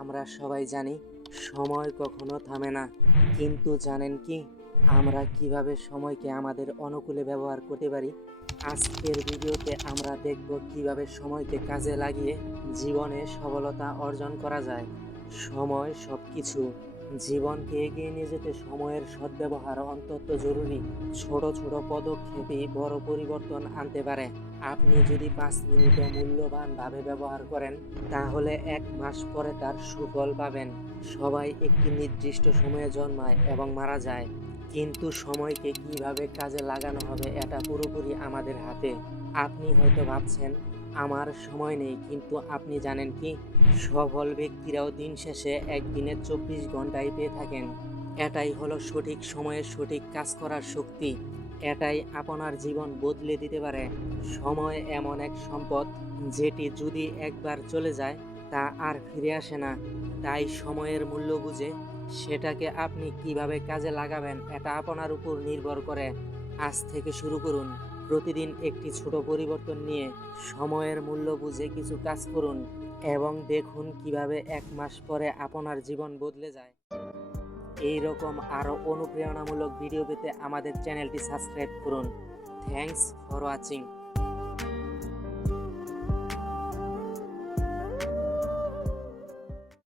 আমরা সবাই জানি সময় কখনো থামে না, কিন্তু জানেন কি আমরা কিভাবে সময়কে আমাদের অনুকূলে ব্যবহার করতে পারি? আজকের ভিডিওতে আমরা দেখব কিভাবে সময়কে কাজে লাগিয়ে জীবনে সফলতা অর্জন করা যায়। সময় সবকিছু। জীবনকে এগিয়ে নিয়ে যেতে সময়ের সদ্ব্যবহার অত্যন্ত জরুরি। ছোট ছোট পদক্ষেপই বড় পরিবর্তন আনতে পারে। আপনি যদি 5 মিনিটও মূল্যবানভাবে ব্যবহার করেন, তাহলে 1 মাস পরে তার সুফল পাবেন। সবাই একটি নির্দিষ্ট সময়ে জন্মায় এবং মারা যায়, কিন্তু সময়কে কিভাবে কাজে লাগানো হবে এটা পুরোপুরি আমাদের হাতে। আপনি হয়তো ভাবছেন আমার সময় নেই, কিন্তু আপনি জানেন কি সফল ব্যক্তিরাও দিন শেষে একদিনে 24 ঘন্টাই পেয়ে থাকেন। এটাই হলো সঠিক সময়ে সঠিক কাজ করার শক্তি। এটাই আপনার জীবন বদলে দিতে পারে। সময় এমন এক সম্পদ যেটি যদি একবার চলে যায় তা আর ফিরে আসে না। তাই সময়ের মূল্য বুঝে সেটাকে আপনি কিভাবে কাজে লাগাবেন এটা আপনার উপর নির্ভর করে। আজ থেকে শুরু করুন। প্রতিদিন একটি ছোট পরিবর্তন নিয়ে সময়ের মূল্য বুঝে কিছু কাজ করুন এবং দেখুন কিভাবে 1 মাস পরে আপনার জীবন বদলে যায়। এই রকম আরও অনুপ্রেরণামূলক ভিডিও পেতে আমাদের চ্যানেলটি সাবস্ক্রাইব করুন। Thanks for watching.